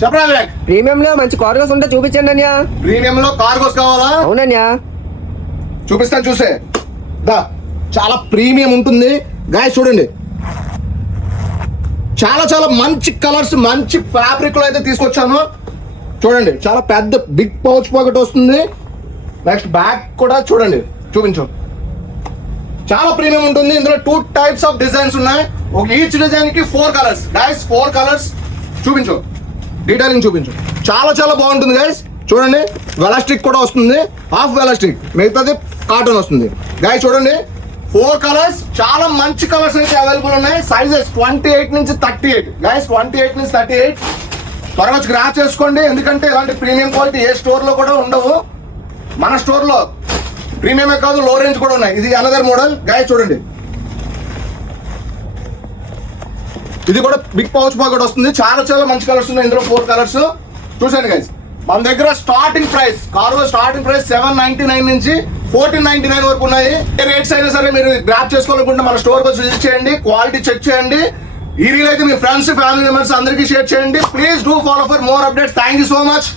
చెప్పరా వివేక్? ప్రీమియం లో మంచి కార్గోస్ ఉంటే చూపించండి అన్యా. ప్రీమియం లో కార్గోస్ కావాలా? అవునన్యా. చూపిస్తాను చూసే దా. చాలా ప్రీమియం ఉంటుంది గాయస్, చూడండి. చాలా చాలా మంచి కలర్స్, మంచి ఫ్యాబ్రిక్ లో అయితే తీసుకొచ్చాను. చూడండి, చాలా పెద్ద బిగ్ పౌచ్ పాకెట్ వస్తుంది. నెక్స్ట్ బ్యాగ్ కూడా చూడండి, చూపించు. చాలా ప్రీమియం ఉంటుంది. ఇందులో 2 టైప్స్ ఆఫ్ డిజైన్స్ ఉన్నాయి. ఒక ఈచ్ డిజైన్ కి 4 కలర్స్ గైస్. 4 కలర్స్ చూపించు, డీటెయిలింగ్ చూపించు. చాలా చాలా బాగుంటుంది గైస్. చూడండి, వెలాస్టిక్ కూడా వస్తుంది, హాఫ్ వెలాస్టిక్, మిగతాది కాటన్ వస్తుంది గైస్. చూడండి, 4 కలర్స్, చాలా మంచి కలర్స్ అయితే అవైలబుల్ ఉన్నాయి. సైజెస్ 28 నుంచి 38 గైస్, 28 నుంచి 38. త్వరగా వచ్చి గ్రాప్ చేసుకోండి, ఎందుకంటే ఇలాంటి ప్రీమియం క్వాలిటీ ఏ స్టోర్ లో కూడా ఉండవు. మన స్టోర్ లో ప్రీమియమే కాదు, లో రేంజ్ కూడా ఉన్నాయి. ఇది అనదర్ మోడల్ గైస్. చూడండి, ఇది కూడా బిగ్ పౌచ్ పాకెట్ వస్తుంది. చాలా చాలా మంచి కలర్స్ ఉన్నాయి ఇందులో. 4 కలర్స్ చూసాను గైస్. మన దగ్గర starting price, cargo starting price 799 నుంచి 1499 వరకు ఉన్నాయి. ఏ రేట్స్ అయినా సరే మీరు గ్రాప్ చేసుకోవాలనుకుంటే మన స్టోర్ వచ్చి విజిట్ చేయండి, క్వాలిటీ చెక్ చేయండి. ఈ రీల్ అయితే మీ ఫ్రెండ్స్, ఫ్యామిలీ మెంబర్స్ అందరికీ షేర్ చేయండి. Please do follow for more updates. Thank you so much.